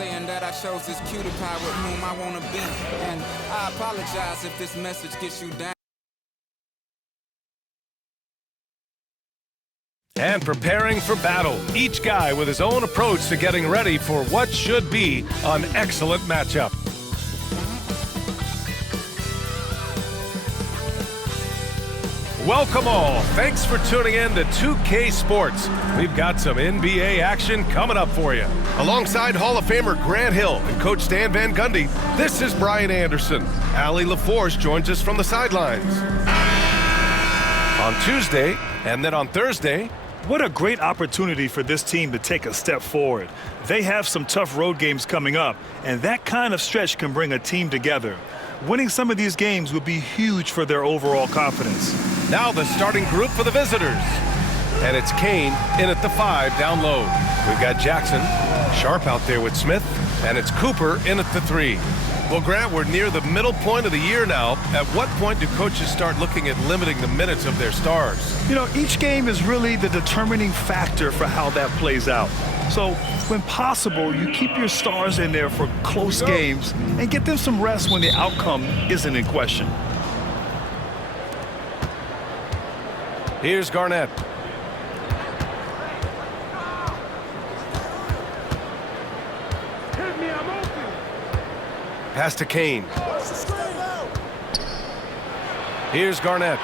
saying that I chose this cutie pie with whom I want to be. And I apologize if this message gets you down. And preparing for battle, each guy with his own approach to getting ready for what should be an excellent matchup. Welcome all. Thanks for tuning in to 2K Sports. We've got some NBA action coming up for you. Alongside Hall of Famer Grant Hill and Coach Stan Van Gundy, this is Brian Anderson. Allie LaForce joins us from the sidelines. On Tuesday and then on Thursday. What a great opportunity for this team to take a step forward. They have some tough road games coming up, and that kind of stretch can bring a team together. Winning some of these games would be huge for their overall confidence. Now the starting group for the visitors. And it's Kane in at the 5 down low. We've got Jackson, Sharp out there with Smith, and it's Cooper in at the 3. Well, Grant, we're near the middle point of the year now. At what point do coaches start looking at limiting the minutes of their stars? You know, each game is really the determining factor for how that plays out. So, when possible, you keep your stars in there for close games and get them some rest when the outcome isn't in question. Here's Garnett. Pass to Kane. Here's Garnett.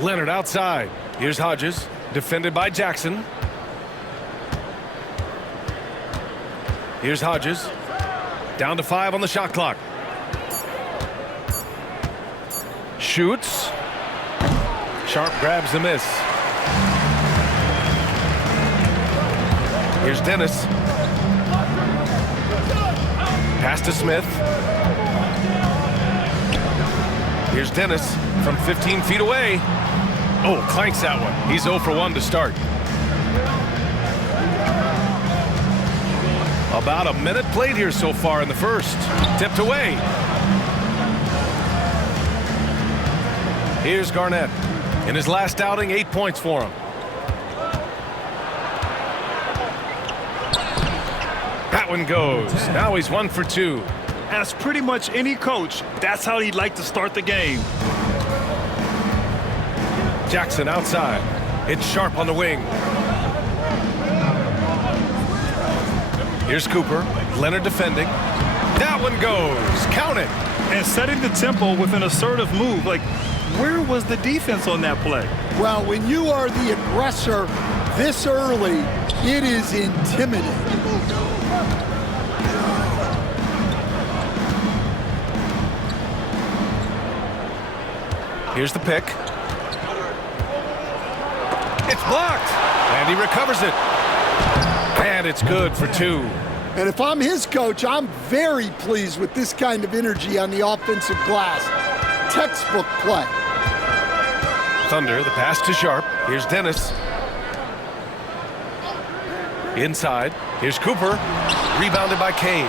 Leonard outside. Here's Hodges, defended by Jackson. Here's Hodges. Down to 5 on the shot clock. Shoots. Sharp grabs the miss. Here's Dennis. Pass to Smith. Here's Dennis from 15 feet away. Oh, clanks that one. He's 0 for 1 to start. About a minute played here so far in the first. Tipped away. Here's Garnett. In his last outing, 8 points for him. That one goes. Now he's 1 for 2. As pretty much any coach, that's how he'd like to start the game. Jackson outside. It's Sharp on the wing. Here's Cooper. Leonard defending. That one goes. Count it. And setting the tempo with an assertive move. Like, where was the defense on that play? Well, when you are the aggressor this early, it is intimidating. Here's the pick. It's blocked. And he recovers it. And it's good for 2. And if I'm his coach, I'm very pleased with this kind of energy on the offensive glass. Textbook play. Thunder, the pass to Sharp. Here's Dennis. Inside. Here's Cooper. Rebounded by Kane.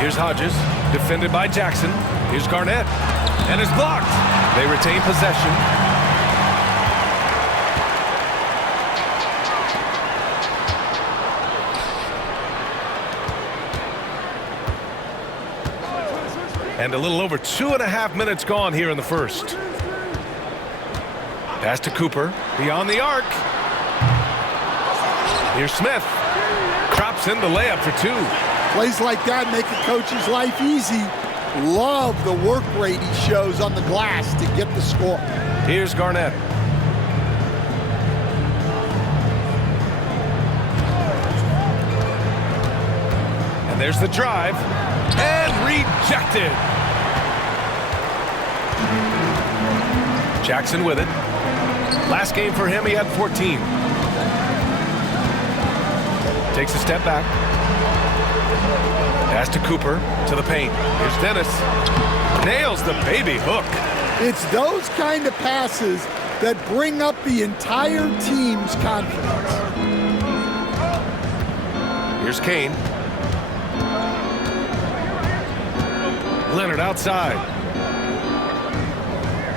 Here's Hodges. Defended by Jackson. Here's Garnett. And it's blocked. They retain possession. And a little over 2.5 minutes gone here in the first. Pass to Cooper. Beyond the arc. Here's Smith. Crops in the layup for 2. Plays like that make a coach's life easy. Love the work rate he shows on the glass to get the score. Here's Garnett. And there's the drive. And rejected. Jackson with it. Last game for him, he had 14. Takes a step back. Pass to Cooper, to the paint. Here's Dennis. Nails the baby hook. It's those kind of passes that bring up the entire team's confidence. Here's Kane. Leonard outside.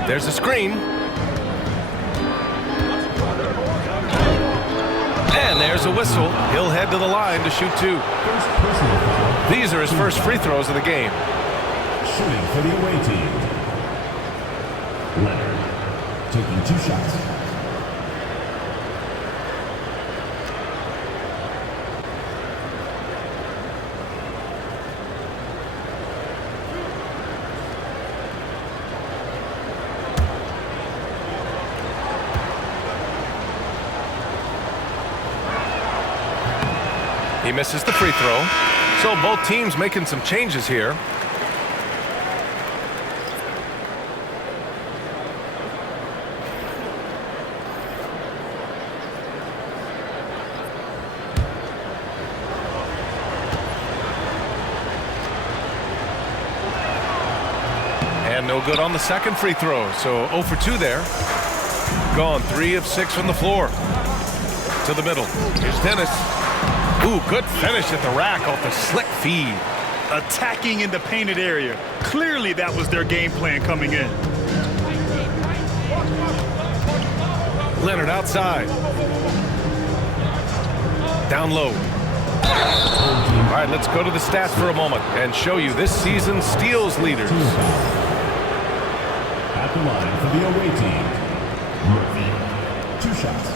There's a screen. There's a whistle. He'll head to the line to shoot 2. These are his first free throws of the game. Shooting for the away team. Leonard taking 2 shots. He misses the free throw. So both teams making some changes here. And no good on the second free throw. So 0 for 2 there. Gone 3 of 6 from the floor. To the middle. Here's Dennis. Ooh, good finish at the rack off the slick feed. Attacking in the painted area. Clearly that was their game plan coming in. Leonard outside. Down low. All right, let's go to the stats for a moment and show you this season's steals leaders. At the line for the away team, Murphy, 2 shots.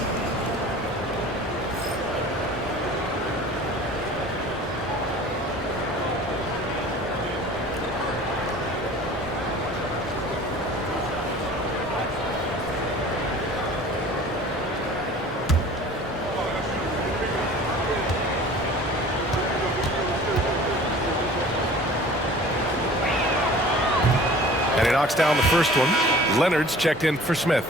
And he knocks down the first one. Leonard's checked in for Smith.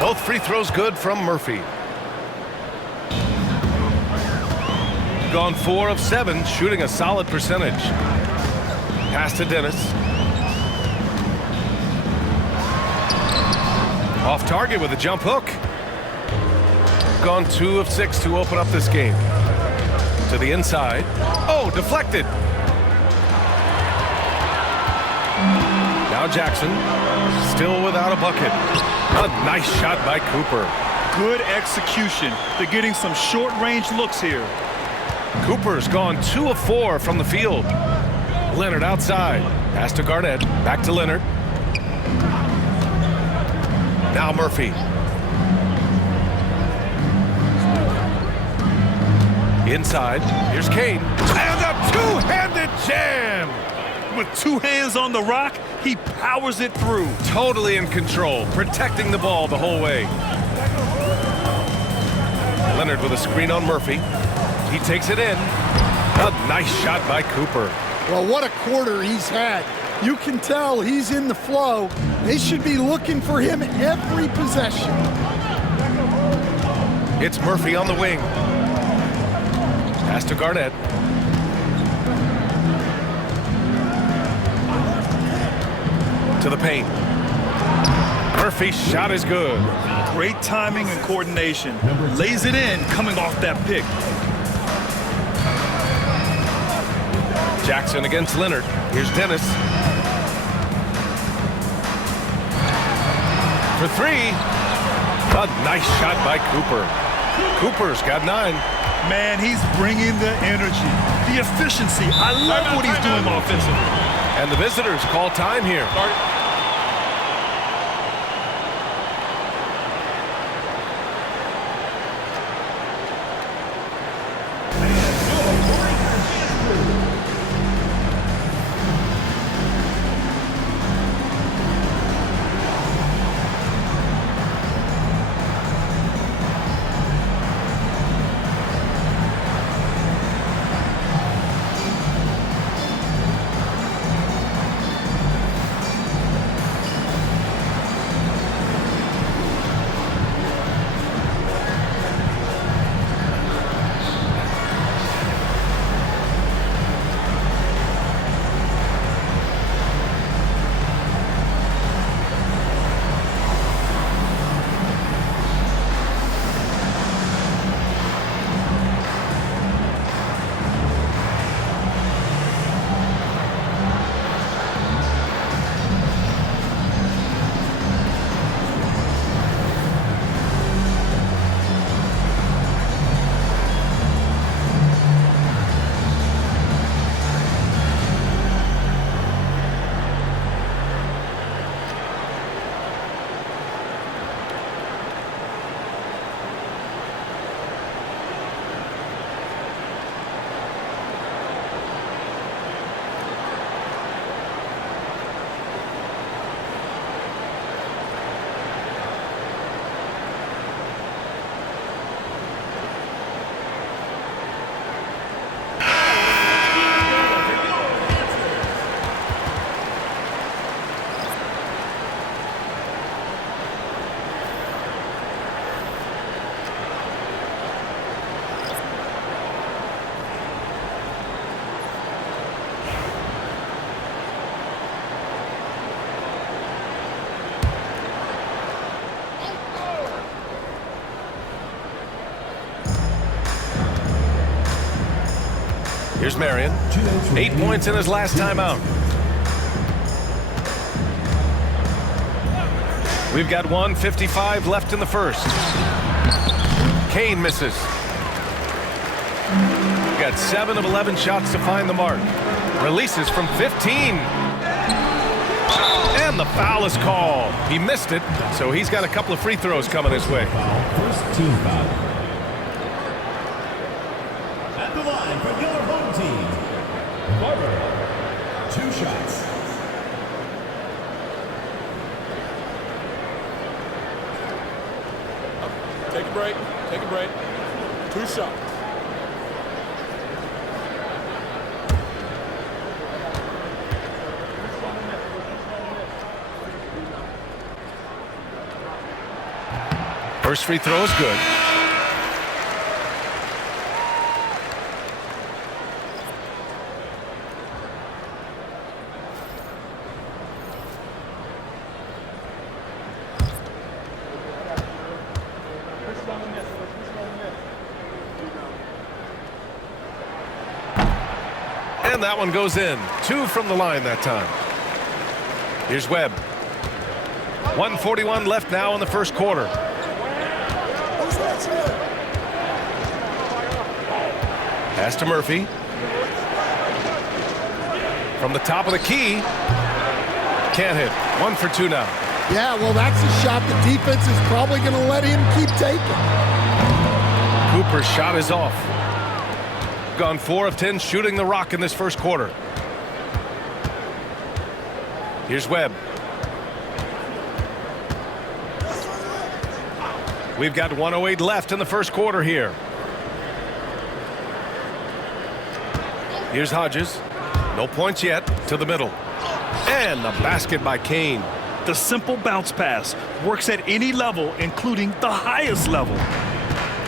Both free throws good from Murphy. Gone 4 of 7, shooting a solid percentage. Pass to Dennis. Off target with a jump hook. Gone 2 of 6 to open up this game. To the inside. Oh, deflected. Now Jackson, still without a bucket. A nice shot by Cooper. Good execution. They're getting some short-range looks here. Cooper's gone 2 of 4 from the field. Leonard outside. Pass to Garnett. Back to Leonard. Now Murphy. Inside. Here's Kane. And a two-handed jam. With 2 hands on the rock, he powers it through. Totally in control, protecting the ball the whole way. Leonard with a screen on Murphy. He takes it in. A nice shot by Cooper. Well, what a quarter he's had. You can tell he's in the flow. They should be looking for him every possession. It's Murphy on the wing. Pass to Garnett. To the paint. Murphy's shot is good. Great timing and coordination. Lays it in coming off that pick. Jackson against Leonard. Here's Dennis. For 3. A nice shot by Cooper. Cooper's got 9. Man, he's bringing the energy, the efficiency. I love what he's doing offensively. And the visitors call time here. Here's Marion. 8 points in his last time out. We've got 1:55 left in the first. Kane misses. We've got 7 of 11 shots to find the mark. Releases from 15. And the foul is called. He missed it, so he's got a couple of free throws coming his way. First team foul. At the line for your home team, Barber. 2 shots. Take a break. Take a break. 2 shots. First free throw is good. And that one goes in. 2 from the line that time. Here's Webb. 1:41 left now in the first quarter. Pass to Murphy. From the top of the key. Can't hit. 1 for 2 now. Yeah, well, that's a shot the defense is probably going to let him keep taking. Cooper's shot is off. Gone 4 of 10 shooting the rock in this first quarter. Here's Webb. We've got 1:08 left in the first quarter here. Here's Hodges. No points yet. To the middle. And the basket by Kane. The simple bounce pass works at any level, including the highest level.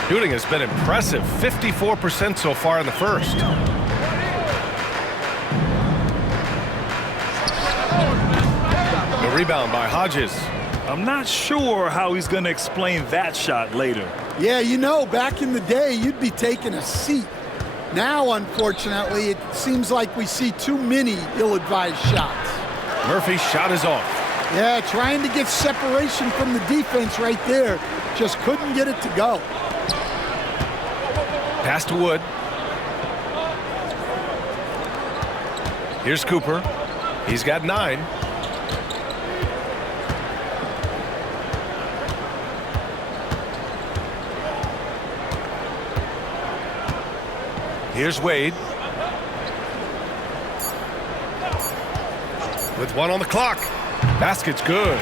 Shooting has been impressive. 54% so far in the first. The rebound by Hodges. I'm not sure how he's going to explain that shot later. Yeah, you know, back in the day, you'd be taking a seat. Now, unfortunately, it seems like we see too many ill-advised shots. Murphy's shot is off. Yeah, trying to get separation from the defense right there. Just couldn't get it to go. Pass to Wood. Here's Cooper. He's got 9. Here's Wade. With 1 on the clock. Basket's good.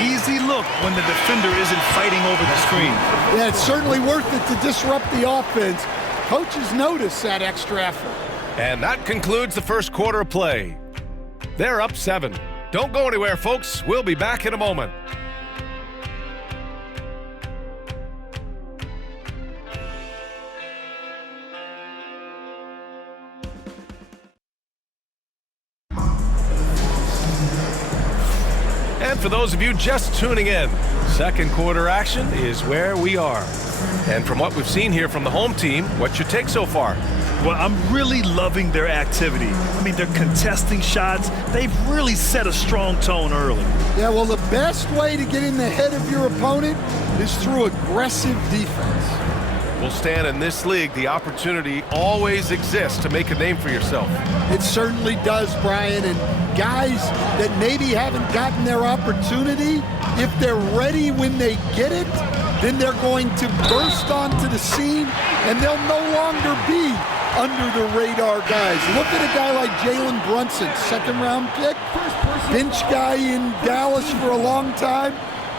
Easy look when the defender isn't fighting over the screen. Yeah, it's certainly worth it to disrupt the offense. Coaches notice that extra effort. And that concludes the first quarter of play. They're up 7. Don't go anywhere, folks. We'll be back in a moment. And for those of you just tuning in, second quarter action is where we are. And from what we've seen here from the home team, what's your take so far? Well, I'm really loving their activity. I mean, they're contesting shots. They've really set a strong tone early. Yeah, well, the best way to get in the head of your opponent is through aggressive defense. Well, Stan, in this league, the opportunity always exists to make a name for yourself. It certainly does, Brian. And guys that maybe haven't gotten their opportunity, if they're ready when they get it, then they're going to burst onto the scene, and they'll no longer be under the radar guys. Look at a guy like Jalen Brunson, second-round pick, bench guy in Dallas for a long time,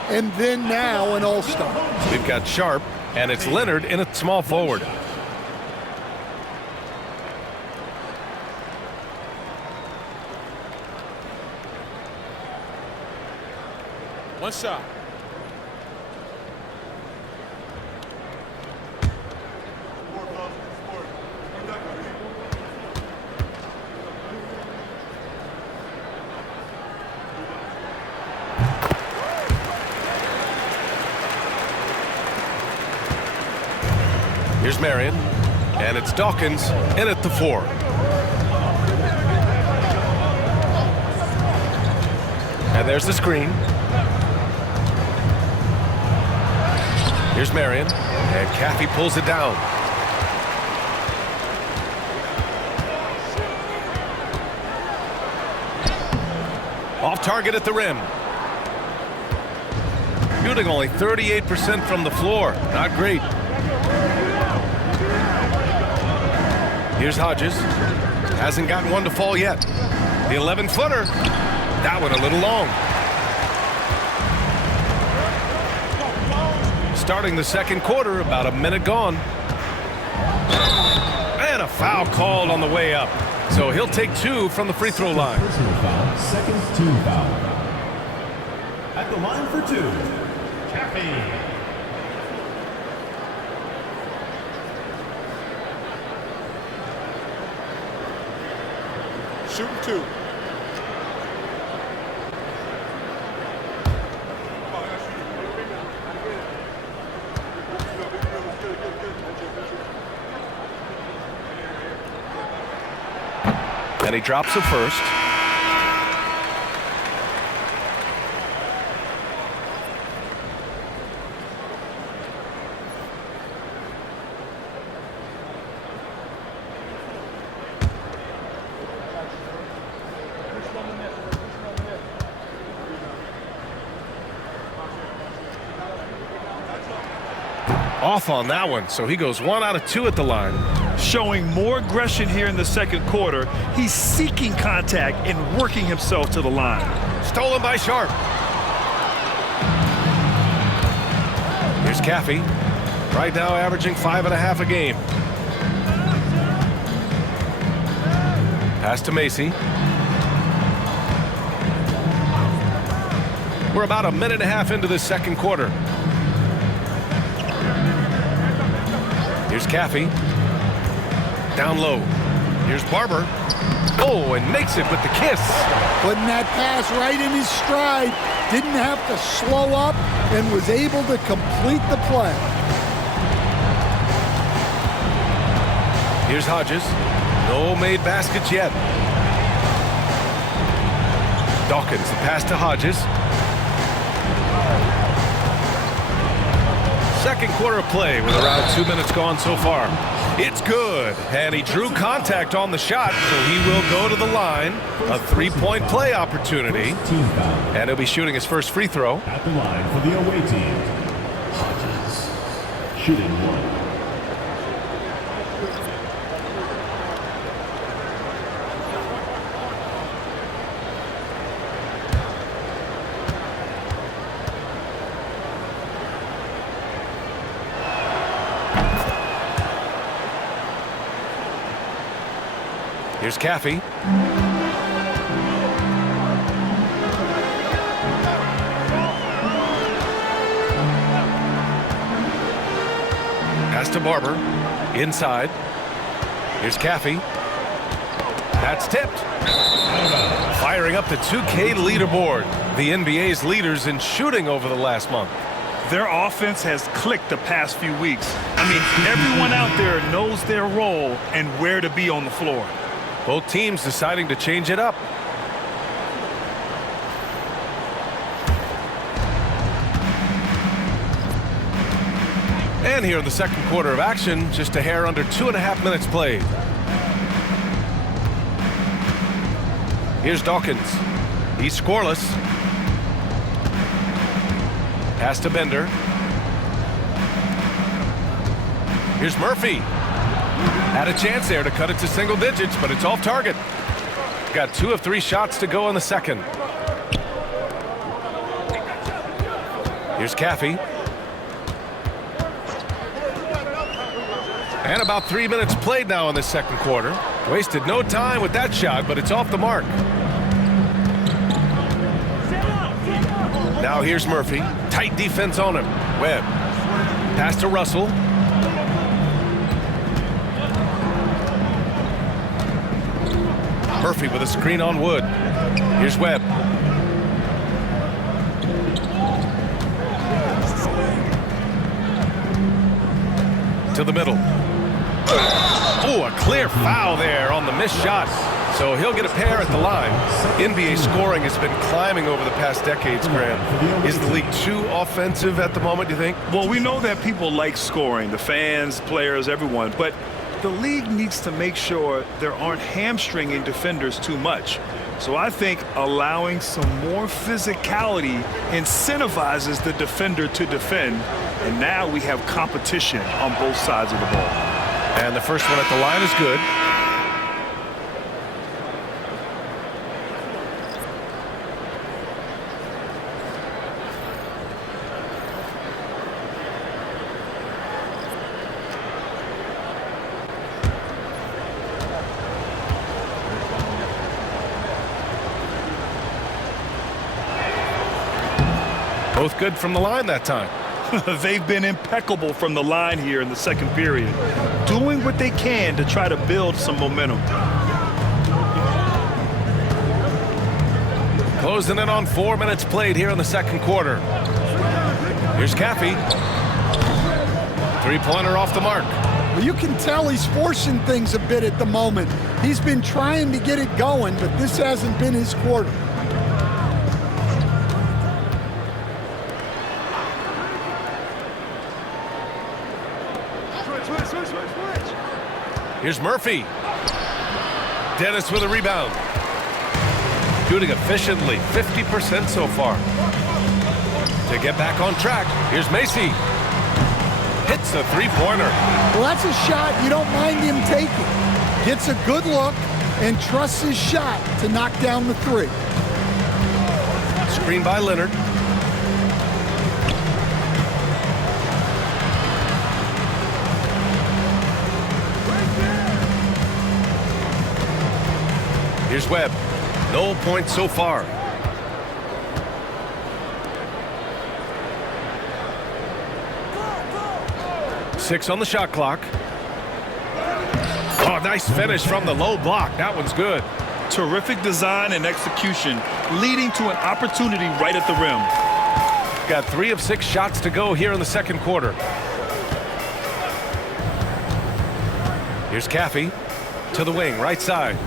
and then now an all-star. We've got Sharp, and it's Leonard in at small forward. One shot. Here's Marion. And it's Dawkins in at the 4. And there's the screen. Here's Marion. And Caffey pulls it down. Off target at the rim. Shooting only 38% from the floor. Not great. Here's Hodges. Hasn't gotten one to fall yet. The 11-footer. That one a little long. Starting the second quarter, about a minute gone. And a foul called on the way up. So he'll take 2 from the free throw line. Personal foul, second team foul. At the line for 2, Caffey. Shooting 2. And he drops the first. Off on that one, so he goes 1 out of 2 at the line. Showing more aggression here in the second quarter. He's seeking contact and working himself to the line. Stolen by Sharp. Here's Caffey. Right now averaging 5.5 a game. Pass to Macy. We're about a minute and a half into this second quarter. Here's Caffey. Down low. Here's Barber. Oh, and makes it with the kiss. Putting that pass right in his stride. Didn't have to slow up and was able to complete the play. Here's Hodges. No made baskets yet. Dawkins, the pass to Hodges. Second quarter of play with around 2 minutes gone so far. It's good, and he drew contact on the shot, so he will go to the line. A 3-point play opportunity, Team foul. and he'll be shooting his first free throw. At the line for the away team, Hodges. Shooting 1. Here's Caffey. Pass to Barber. Inside. Here's Caffey. That's tipped. Firing up the 2K leaderboard. The NBA's leaders in shooting over the last month. Their offense has clicked the past few weeks. I mean, everyone out there knows their role and where to be on the floor. Both teams deciding to change it up. And here in the second quarter of action, just a hair under 2.5 minutes played. Here's Dawkins. He's scoreless. Pass to Bender. Here's Murphy. Had a chance there to cut it to single digits, but it's off target. Got 2 of 3 shots to go in the second. Here's Caffey. And about 3 minutes played now in the second quarter. Wasted no time with that shot, but it's off the mark. Now here's Murphy. Tight defense on him. Webb. Pass to Russell. Murphy with a screen on Wood. Here's Webb. To the middle. Ooh, a clear foul there on the missed shot. So he'll get a pair at the line. NBA scoring has been climbing over the past decades, Graham. Is the league too offensive at the moment, do you think? Well, we know that people like scoring, the fans, players, everyone, but the league needs to make sure there aren't hamstringing defenders too much. So I think allowing some more physicality incentivizes the defender to defend, and now we have competition on both sides of the ball. And the first one at the line is good. Both good from the line that time. They've been impeccable from the line here in the second period, doing what they can to try to build some momentum. Closing in on 4 minutes played here in the second quarter. Here's Caffey. Three-pointer off the mark. Well, you can tell he's forcing things a bit at the moment. He's been trying to get it going, but this hasn't been his quarter. Here's Murphy. Dennis with a rebound. Shooting efficiently, 50% so far. To get back on track, here's Macy. Hits the three-pointer. Well, that's a shot you don't mind him taking. Gets a good look and trusts his shot to knock down the three. Screen by Leonard. Here's Webb. No points so far. Six on the shot clock. Oh, nice finish from the low block. That one's good. Terrific design and execution, leading to an opportunity right at the rim. Got 3 of 6 shots to go here in the second quarter. Here's Caffey to the wing, right side.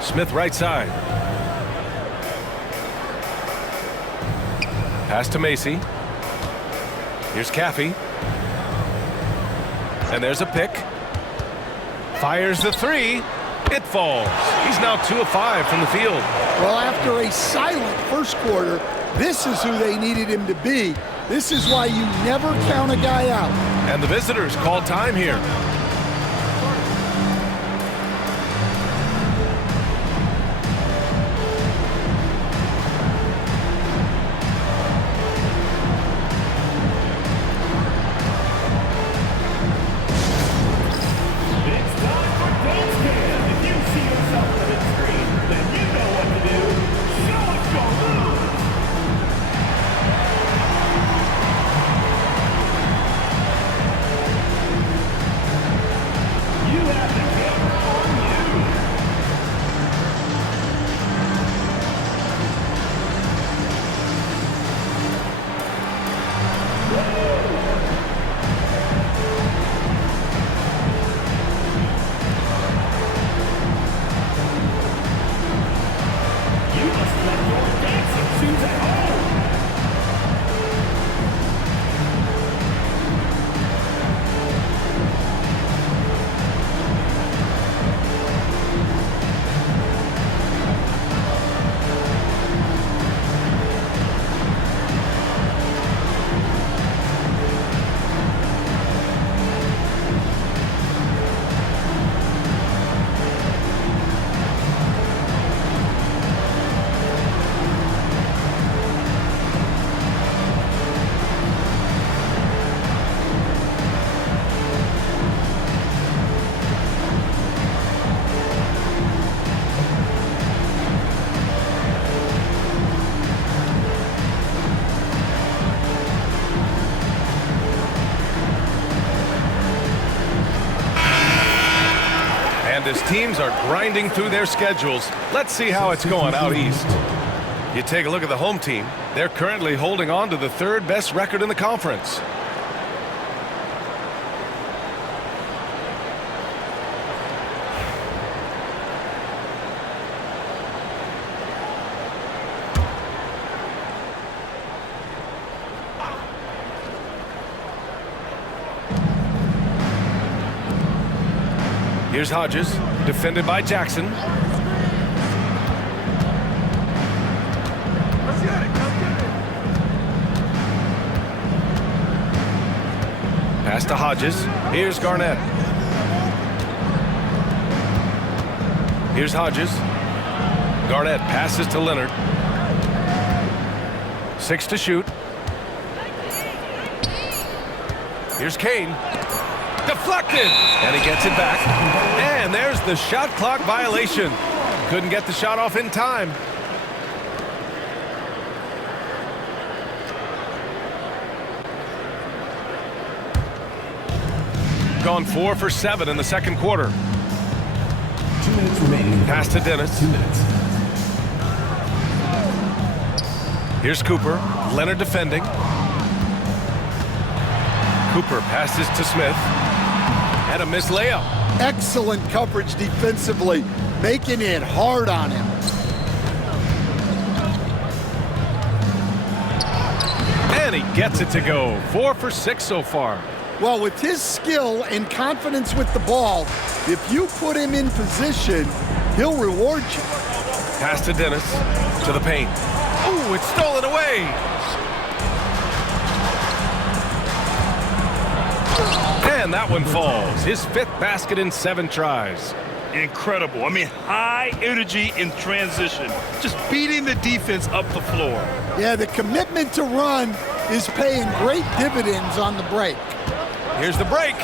Smith right side. Pass to Macy. Here's Caffey. And there's a pick. Fires the three. It falls. He's now 2 of 5 from the field. Well, after a silent first quarter, this is who they needed him to be. This is why you never count a guy out. And the visitors call time here. As teams are grinding through their schedules, let's see how it's going out east. You take a look at the home team. They're currently holding on to the 3rd best record in the conference. Here's Hodges, defended by Jackson. Pass to Hodges. Here's Garnett. Here's Hodges. Garnett passes to Leonard. 6 to shoot. Here's Kane. Deflected! And he gets it back. And there's the shot clock violation. Couldn't get the shot off in time. Gone 4 for 7 in the second quarter. 2 minutes remaining. Pass to Dennis. 2 minutes. Here's Cooper. Leonard defending. Cooper passes to Smith. And a missed layup. Excellent coverage defensively, making it hard on him. And he gets it to go. 4 for 6 so far. Well, with his skill and confidence with the ball, if you put him in position, he'll reward you. Pass to Dennis. To the paint. Ooh, it's stolen away. And that one falls. His 5th basket in 7 tries. Incredible. I mean, high energy in transition. Just beating the defense up the floor. Yeah, the commitment to run is paying great dividends on the break. Here's the break.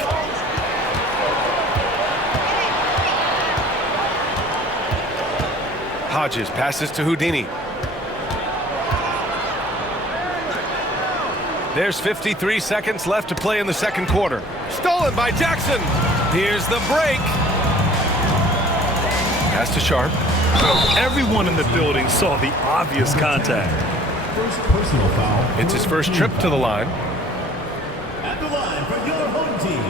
Hodges passes to Houdini. There's 53 seconds left to play in the second quarter. Stolen by Jackson. Here's the break. Pass to Sharp. Everyone in the building saw the obvious contact. First personal foul. It's his first trip to the line. At the line for your home team,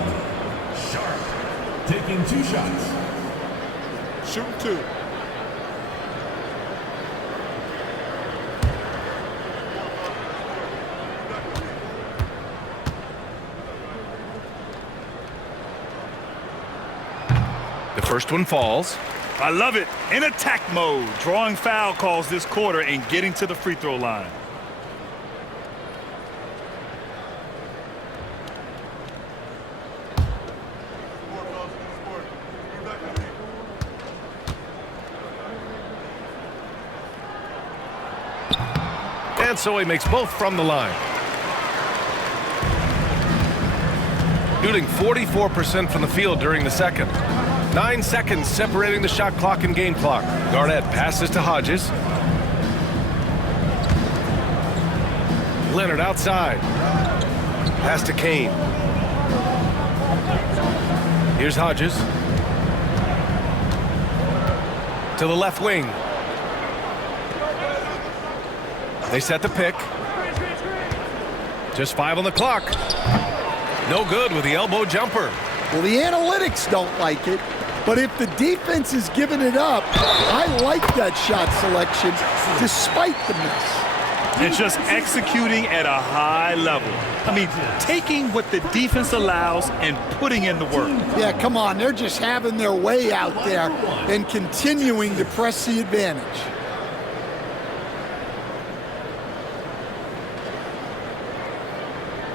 Sharp. Taking 2 shots. Shooting 2. The first one falls. I love it. In attack mode, drawing foul calls this quarter and getting to the free throw line. And so he makes both from the line. Shooting 44% from the field during the second. 9 seconds separating the shot clock and game clock. Garnett passes to Hodges. Leonard outside. Pass to Kane. Here's Hodges. To the left wing. They set the pick. Just 5 on the clock. No good with the elbow jumper. Well, the analytics don't like it, but if the defense is giving it up, I like that shot selection despite the miss. And just executing at a high level. I mean, taking what the defense allows and putting in the work. Yeah, come on, they're just having their way out there and continuing to press the advantage.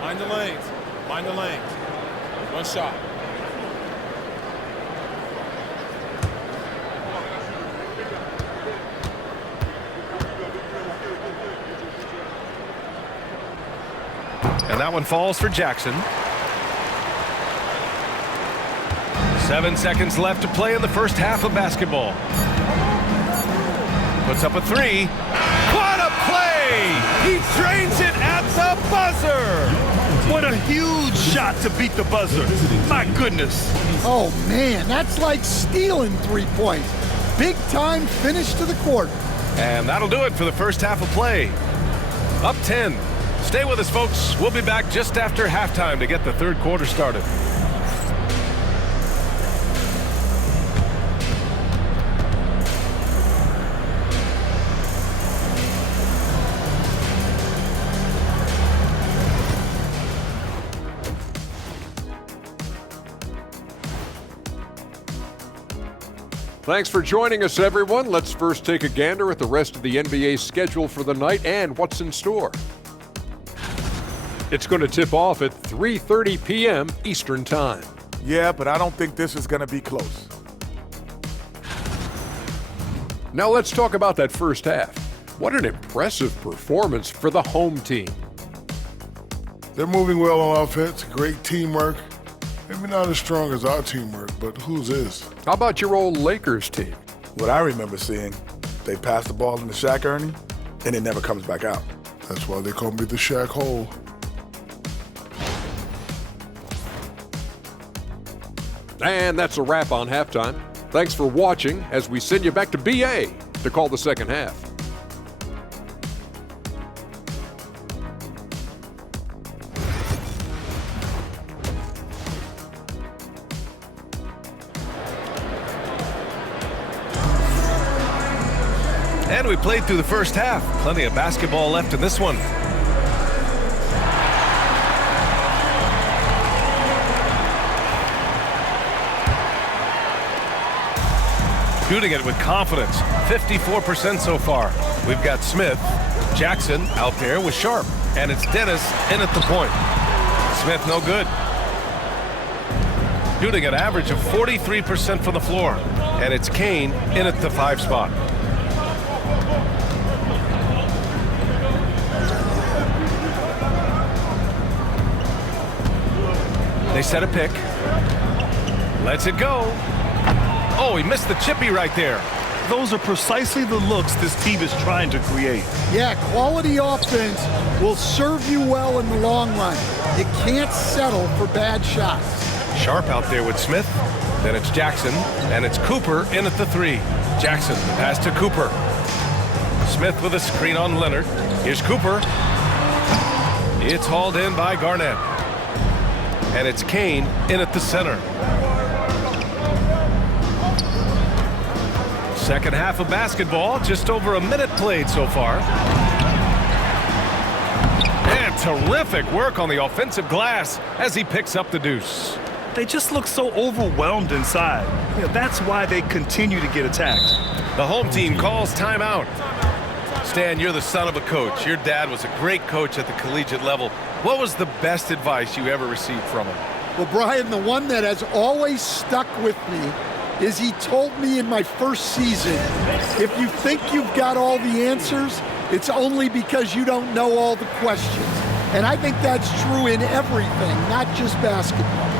Mind the lanes. Mind the lanes. 1 shot. And that one falls for Jackson. 7 seconds left to play in the first half of basketball. Puts up a 3. What a play! He drains it at the buzzer! What a huge shot to beat the buzzer. My goodness. Oh, man, that's like stealing 3 points. Big time finish to the quarter. And that'll do it for the first half of play. Up 10. Stay with us, folks. We'll be back just after halftime to get the third quarter started. Thanks for joining us, everyone. Let's first take a gander at the rest of the NBA schedule for the night and what's in store. It's going to tip off at 3:30 p.m. Eastern Time. Yeah, but I don't think this is going to be close. Now let's talk about that first half. What an impressive performance for the home team. They're moving well on offense, great teamwork. Maybe not as strong as our teamwork, but whose is? How about your old Lakers team? What I remember seeing, they pass the ball into Shaq, Ernie, and it never comes back out. That's why they call me the Shaq Hole. And that's a wrap on halftime. Thanks for watching as we send you back to BA to call the second half. And we played through the first half. Plenty of basketball left in this one. Shooting it with confidence. 54% so far. We've got Smith, Jackson out there with Sharp. And it's Dennis in at the point. Smith no good. Shooting an average of 43% from the floor. And it's Kane in at the 5 spot. They set a pick. Lets it go. Oh, he missed the chippy right there. Those are precisely the looks this team is trying to create. Yeah, quality offense will serve you well in the long run. You can't settle for bad shots. Sharp out there with Smith. Then it's Jackson, and it's Cooper in at the 3. Jackson, pass to Cooper. Smith with a screen on Leonard. Here's Cooper. It's hauled in by Garnett. And it's Kane in at the center. Second half of basketball, just over a minute played so far. And terrific work on the offensive glass as he picks up the deuce. They just look so overwhelmed inside. Yeah, that's why they continue to get attacked. The home team calls timeout. Stan, you're the son of a coach. Your dad was a great coach at the collegiate level. What was the best advice you ever received from him? Well, Brian, the one that has always stuck with me is he told me in my first season, if you think you've got all the answers, it's only because you don't know all the questions. And I think that's true in everything, not just basketball.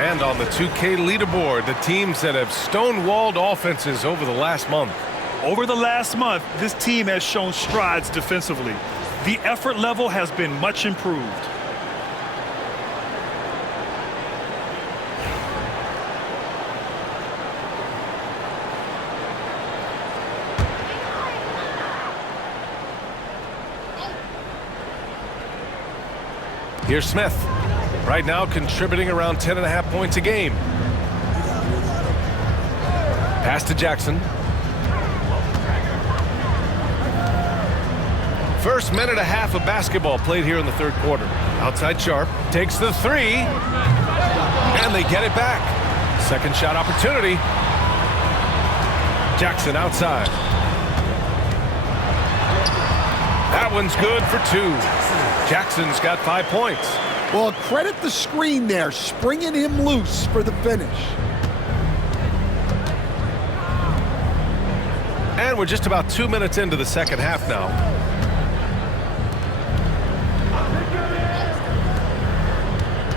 And on the 2K leaderboard, the teams that have stonewalled offenses over the last month. Over the last month, this team has shown strides defensively. The effort level has been much improved. Here's Smith. Right now contributing around 10.5 points a game. Pass to Jackson. First minute and a half of basketball played here in the third quarter. Outside Sharp takes the 3. And they get it back. Second shot opportunity. Jackson outside. That one's good for 2. Jackson's got 5 points. Well, credit the screen there, springing him loose for the finish. And we're just about 2 minutes into the second half now.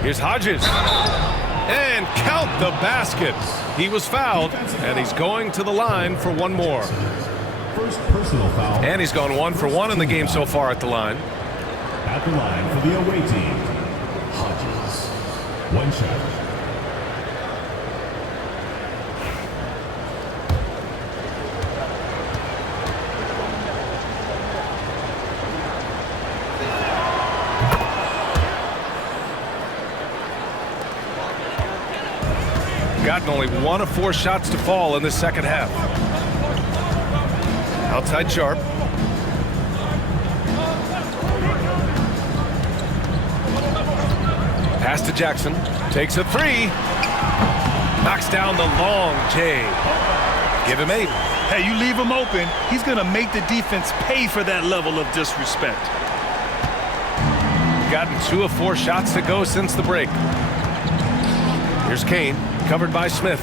Here's Hodges. And count the basket. He was fouled, and he's going to the line for one more. First personal foul. And he's gone 1 for 1 in the game so far at the line. At the line for the away team, Hodges. 1 shot. Gotten only 1 of 4 shots to fall in this second half. Outside Sharp. Pass to Jackson. Takes a 3. Knocks down the long J. Give him 8. Hey, you leave him open, he's going to make the defense pay for that level of disrespect. Gotten 2 of 4 shots to go since the break. Here's Kane, covered by Smith.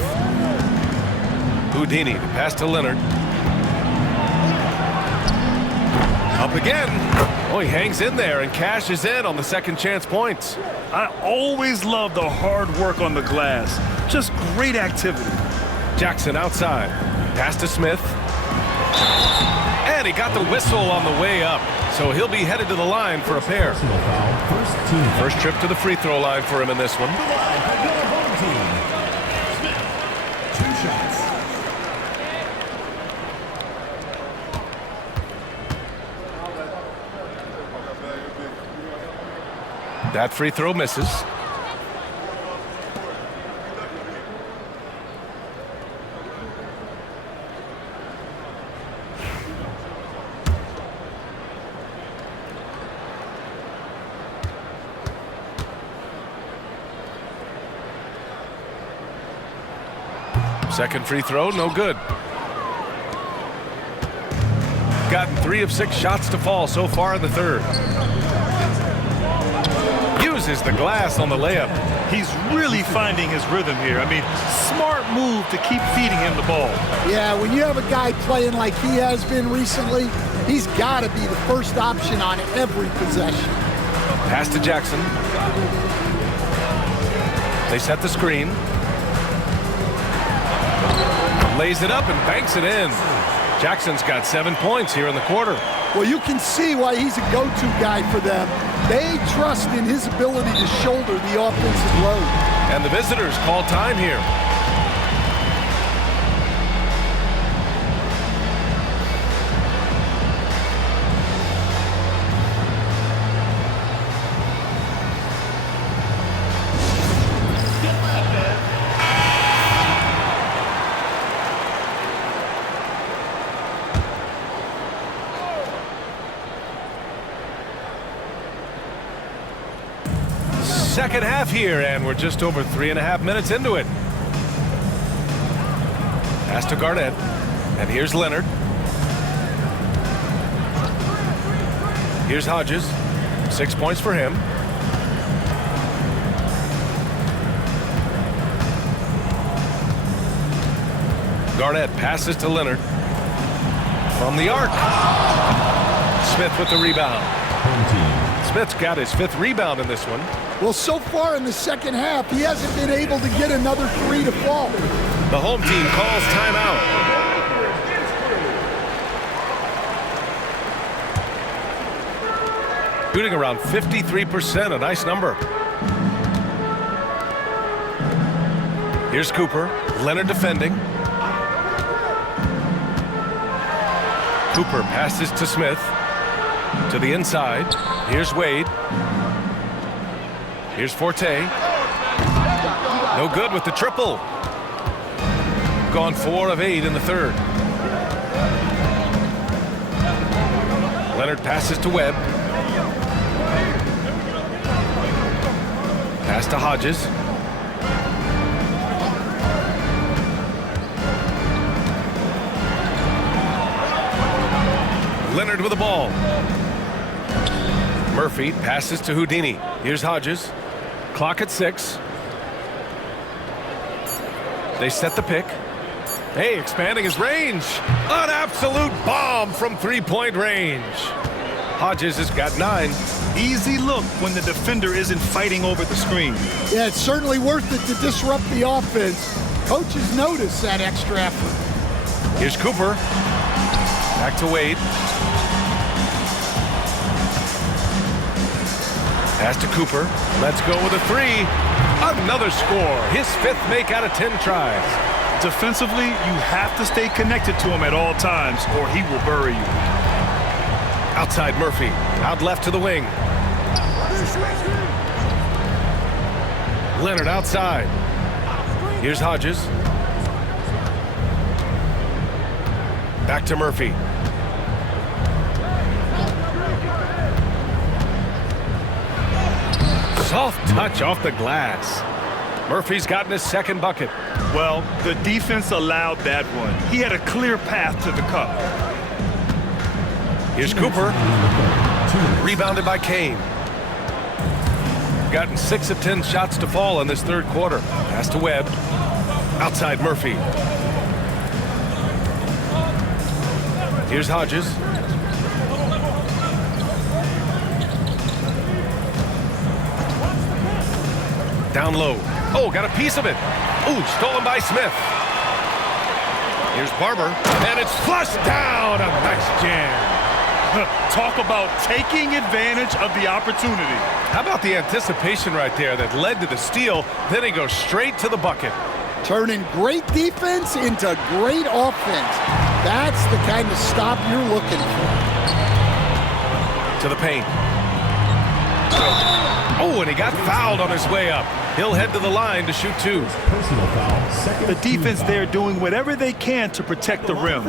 Houdini, pass to Leonard. Up again. Oh, he hangs in there and cashes in on the second chance points. I always love the hard work on the glass. Just great activity. Jackson outside. Pass to Smith. And he got the whistle on the way up. So he'll be headed to the line for a pair. Personal foul. First trip to the free throw line for him in this one. That free throw misses. Second free throw, no good. Gotten 3 of 6 shots to fall so far in the third. Uses the glass on the layup. He's really finding his rhythm here. I mean, smart move to keep feeding him the ball. Yeah, when you have a guy playing like he has been recently, he's got to be the first option on every possession. Pass to Jackson. They set the screen. Lays it up and banks it in. Jackson's got 7 points here in the quarter. Well, you can see why he's a go-to guy for them. They trust in his ability to shoulder the offensive load. And the visitors call time here. Second half here, and we're just over 3.5 minutes into it. Pass to Garnett, and here's Leonard. Here's Hodges, 6 points for him. Garnett passes to Leonard. From the arc. Smith with the rebound. Smith's got his 5th rebound in this one. Well, so far in the second half, he hasn't been able to get another 3 to fall. The home team calls timeout. Shooting around 53%, a nice number. Here's Cooper. Leonard defending. Cooper passes to Smith. To the inside. Here's Wade. Here's Forte. No good with the triple. Gone 4 of 8 in the third. Leonard passes to Webb. Pass to Hodges. Leonard with the ball. Murphy passes to Houdini. Here's Hodges. Clock at 6. They set the pick. Hey, expanding his range. An absolute bomb from three-point range. Hodges has got 9. Easy look when the defender isn't fighting over the screen. Yeah, it's certainly worth it to disrupt the offense. Coaches notice that extra effort. Here's Cooper. Back to Wade. Pass to Cooper. Let's go with a 3. Another score. His 5th make out of 10 tries. Defensively, you have to stay connected to him at all times or he will bury you. Outside Murphy. Out left to the wing. Leonard outside. Here's Hodges. Back to Murphy. Soft touch off the glass. Murphy's gotten his 2nd bucket. Well, the defense allowed that one. He had a clear path to the cup. Here's Cooper. Rebounded by Kane. Gotten 6 of 10 shots to fall in this 3rd quarter. Pass to Webb. Outside Murphy. Here's Hodges. Down low. Oh, got a piece of it. Ooh, stolen by Smith. Here's Barber, and it's flushed down. A nice jam. Talk about taking advantage of the opportunity. How about the anticipation right there that led to the steal? Then he goes straight to the bucket. Turning great defense into great offense. That's the kind of stop you're looking for. To the paint. Oh, and he got fouled on his way up. He'll head to the line to shoot 2. Personal foul. The defense there doing whatever they can to protect the rim.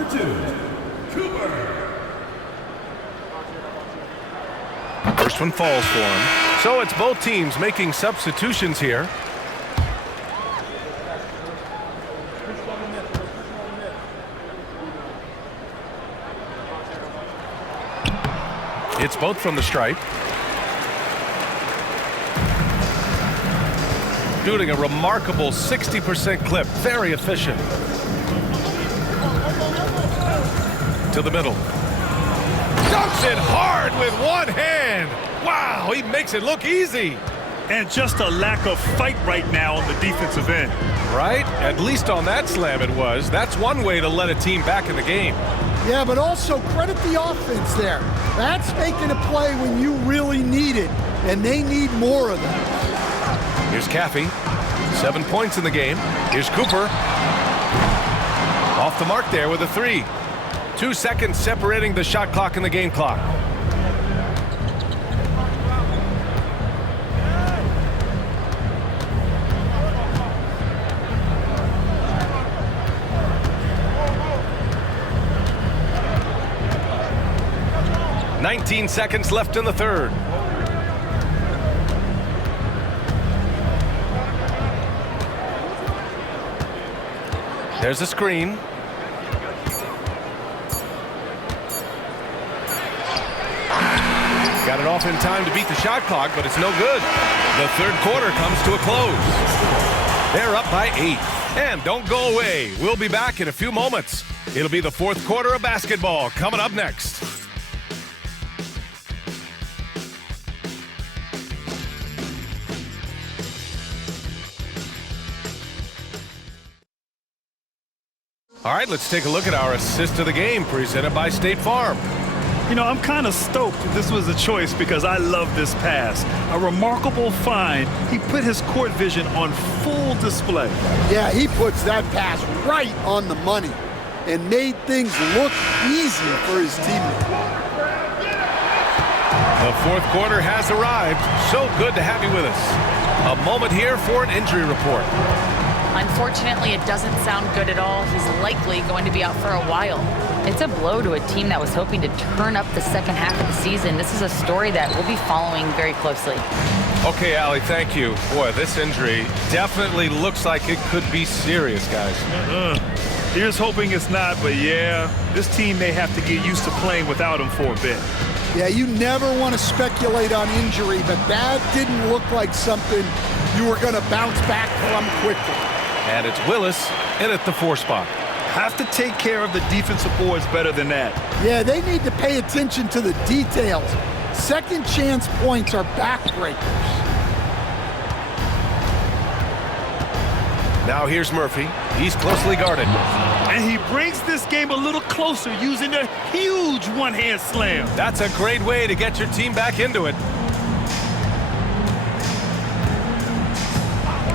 First one falls for him. So it's both teams making substitutions here. It's both from the stripe. Doing a remarkable 60% clip. Very efficient. To the middle. Dunks it hard with one hand. Wow, he makes it look easy. And just a lack of fight right now on the defensive end. Right? At least on that slam it was. That's one way to let a team back in the game. Yeah, but also credit the offense there. That's making a play when you really need it, and they need more of that. Here's Caffey. 7 points in the game. Here's Cooper. Off the mark there with a 3. 2 seconds separating the shot clock and the game clock. "19 seconds left in the 3rd. There's a screen. Got it off in time to beat the shot clock, but it's no good. The 3rd quarter comes to a close. They're up by 8. And don't go away. We'll be back in a few moments. It'll be the 4th quarter of basketball coming up next. All right, let's take a look at our assist of the game presented by State Farm. You know, I'm kind of stoked that this was a choice because I love this pass. A remarkable find. He put his court vision on full display. Yeah, he puts that pass right on the money and made things look easy for his teammate. The 4th quarter has arrived. So good to have you with us. A moment here for an injury report. Unfortunately, it doesn't sound good at all. He's likely going to be out for a while. It's a blow to a team that was hoping to turn up the second half of the season. This is a story that we'll be following very closely. Okay, Allie, thank you. Boy, this injury definitely looks like it could be serious, guys. Here's hoping it's not, but yeah, this team may have to get used to playing without him for a bit. Yeah, you never want to speculate on injury, but that didn't look like something you were going to bounce back from quickly. And it's Willis in at the 4 spot. Have to take care of the defensive boards better than that. Yeah, they need to pay attention to the details. Second chance points are backbreakers. Now here's Murphy. He's closely guarded. And he brings this game a little closer using a huge one-hand slam. That's a great way to get your team back into it.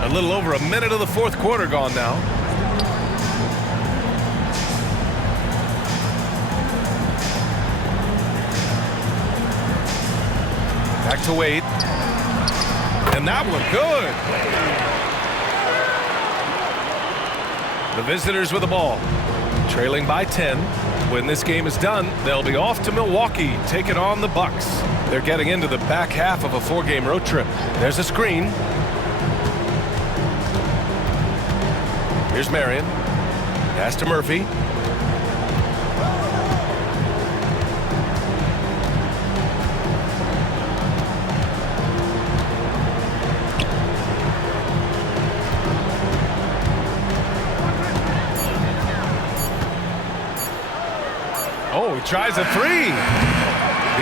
A little over a minute of the 4th quarter gone now. Back to Wade. And that one good. The visitors with the ball. Trailing by 10. When this game is done, they'll be off to Milwaukee, taking on the Bucks. They're getting into the back half of a 4-game road trip. There's a screen. Here's Marion. Pass to Murphy. Oh, he tries a 3.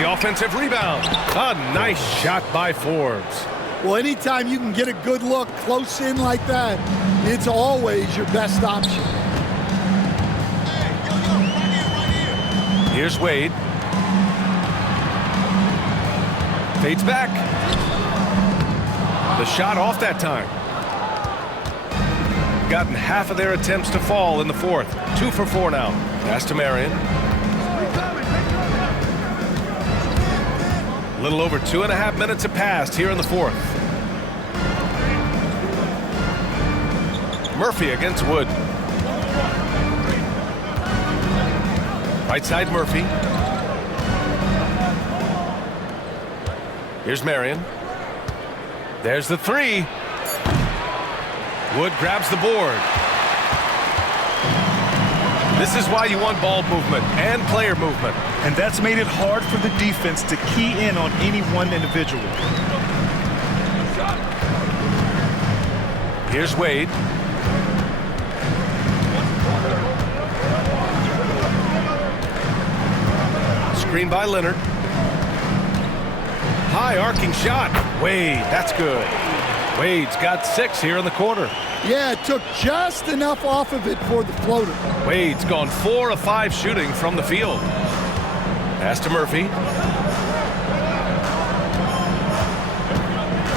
The offensive rebound. A nice shot by Forbes. Well, anytime you can get a good look close in like that, it's always your best option. Here's Wade. Fades back. The shot off that time. Gotten half of their attempts to fall in the 4th. 2 for 4 now. Pass to Marion. A little over 2.5 minutes have passed here in the 4th. Murphy against Wood. Right side Murphy. Here's Marion. There's the 3. Wood grabs the board. This is why you want ball movement and player movement. And that's made it hard for the defense to key in on any one individual. Here's Wade. Screen by Leonard. High arcing shot. Wade, that's good. Wade's got 6 here in the quarter. Yeah, it took just enough off of it for the floater. Wade's gone 4 of 5 shooting from the field. Pass to Murphy.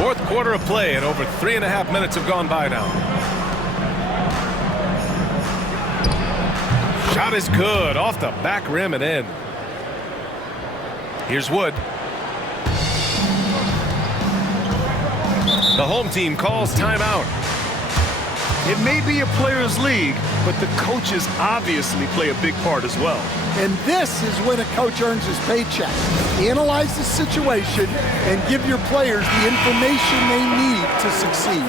4th quarter of play, and over 3.5 minutes have gone by now. Shot is good, off the back rim and in. Here's Wood. The home team calls timeout. It may be a players' league, but the coaches obviously play a big part as well. And this is when a coach earns his paycheck. Analyze the situation and give your players the information they need to succeed.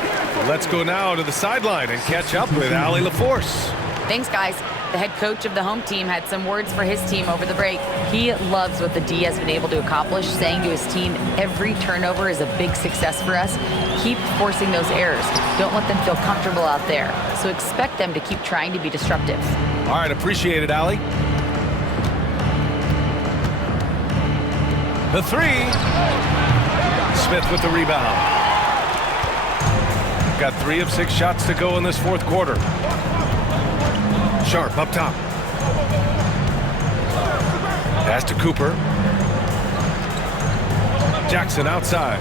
Let's go now to the sideline and catch up with Allie LaForce. Thanks, guys. The head coach of the home team had some words for his team over the break. He loves what the D has been able to accomplish, saying to his team, every turnover is a big success for us. Keep forcing those errors. Don't let them feel comfortable out there. So expect them to keep trying to be disruptive. All right, appreciate it, Allie. The 3. Smith with the rebound. Got 3 of 6 shots to go in this 4th quarter. Sharp up top. Pass to Cooper. Jackson outside.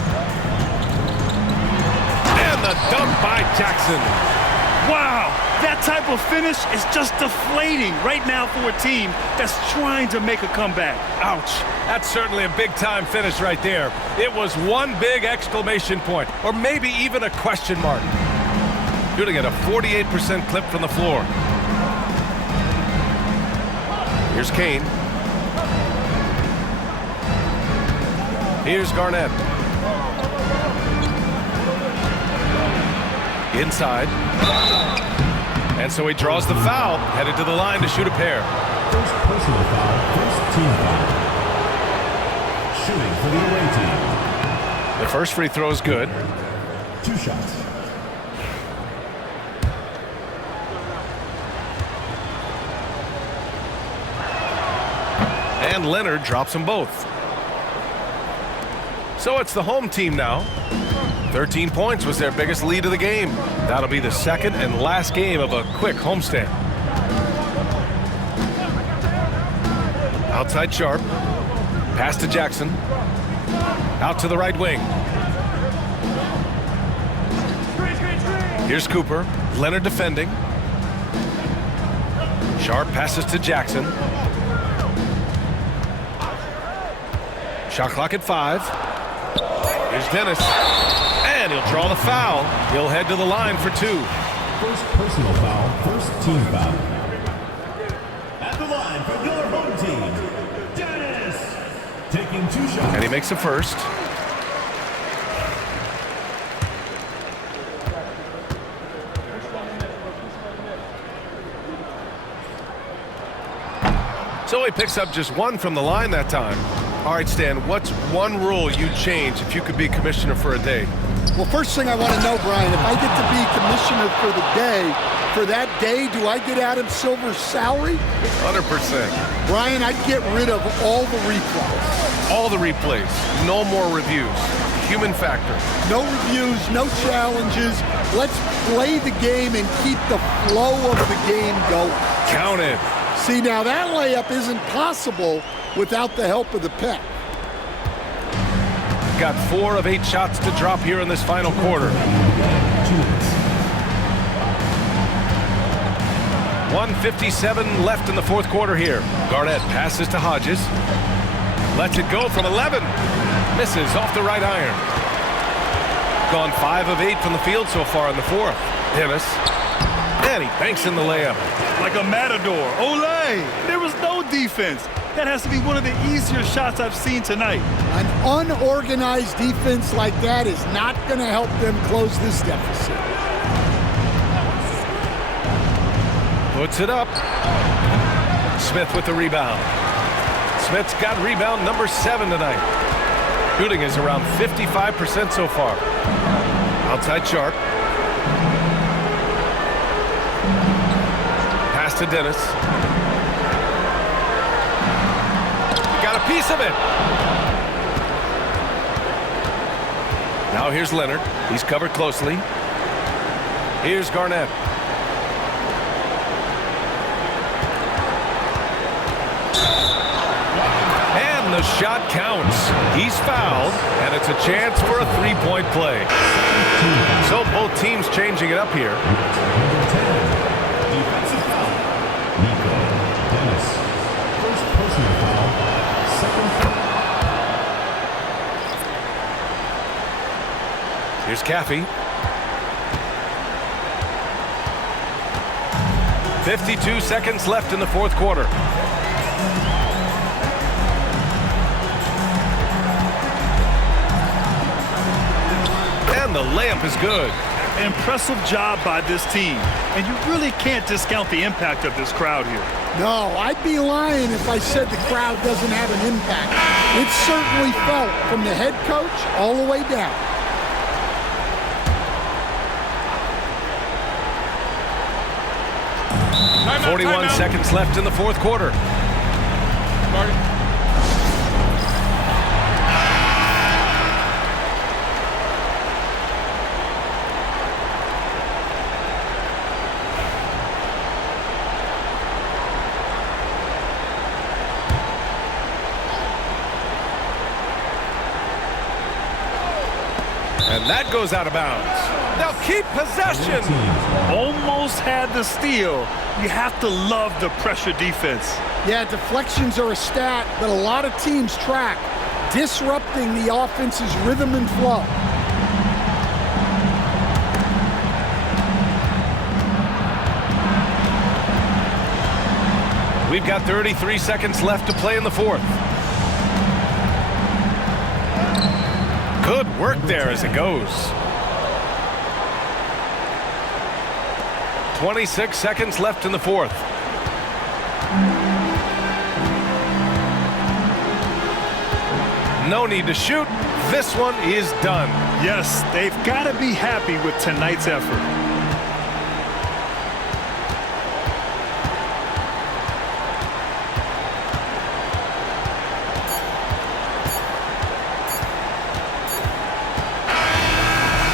And the dunk by Jackson. Wow, that type of finish is just deflating right now for a team that's trying to make a comeback. Ouch. That's certainly a big-time finish right there. It was one big exclamation point, or maybe even a question mark. shooting at a 48% clip from the floor. Here's Kane. Here's Garnett. Inside. And so he draws the foul, headed to the line to shoot a pair. First personal foul, first team foul. Shooting for the away team. The first free throw is good. 2 shots. And Leonard drops them both. So it's the home team now. 13 points was their biggest lead of the game. That'll be the second and last game of a quick homestand. Outside Sharp. Pass to Jackson. Out to the right wing. Here's Cooper. Leonard defending. Sharp passes to Jackson. Shot clock at 5. Here's Dennis. And he'll draw the foul. He'll head to the line for 2. First personal foul, first team foul. At the line for your home team, Dennis. Taking 2 shots. And he makes the first. So he picks up just 1 from the line that time. All right, Stan, what's one rule you'd change if you could be commissioner for a day? Well, first thing I want to know, Brian, if I get to be commissioner for the day, for that day, do I get Adam Silver's salary? 100%. Brian, I'd get rid of all the replays. All the replays. No more reviews. Human factor. No reviews, no challenges. Let's play the game and keep the flow of the game going. Count it. See, now that layup isn't possible without the help of the pick. Got 4 of 8 shots to drop here in this final quarter. 1:57 left in the fourth quarter here. Garnett passes to Hodges. Lets it go from 11. Misses off the right iron. Gone 5 of 8 from the field so far in the fourth. Dennis. And he banks in the layup. Like a matador. Olay! There was no defense. That has to be one of the easier shots I've seen tonight. An unorganized defense like that is not going to help them close this deficit. Puts it up. Smith with the rebound. Smith's got rebound number 7 tonight. Shooting is around 55% so far. Outside Sharp. Pass to Dennis. Got a piece of it. Now here's Leonard. He's covered closely. Here's Garnett. And the shot counts. He's fouled, and it's a chance for a 3-point play. So both teams changing it up here. Defensive foul. Nico Dennis. First personal foul. Second foul. Here's Caffey. 52 seconds left in the fourth quarter. And the layup is good. Impressive job by this team. And you really can't discount the impact of this crowd here. No, I'd be lying if I said the crowd doesn't have an impact. It's certainly felt from the head coach all the way down. Time out, 41 time out. seconds left in the fourth quarter. Marty. And that goes out of bounds. They'll keep possession. Almost had the steal. You have to love the pressure defense. Yeah, deflections are a stat that a lot of teams track, disrupting the offense's rhythm and flow. We've got 33 seconds left to play in the fourth. Good work there as it goes. 26 seconds left in the fourth. No need to shoot. This one is done. Yes, they've got to be happy with tonight's effort.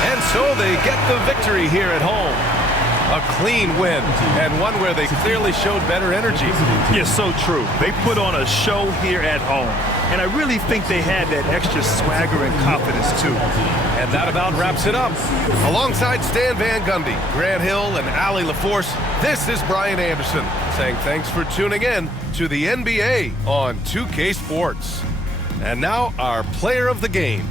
And so they get the victory here at home. A clean win, and one where they clearly showed better energy. Yes, so true. They put on a show here at home, and I really think they had that extra swagger and confidence, too. And that about wraps it up. Alongside Stan Van Gundy, Grant Hill, and Allie LaForce, this is Brian Anderson saying thanks for tuning in to the NBA on 2K Sports. And now our player of the game.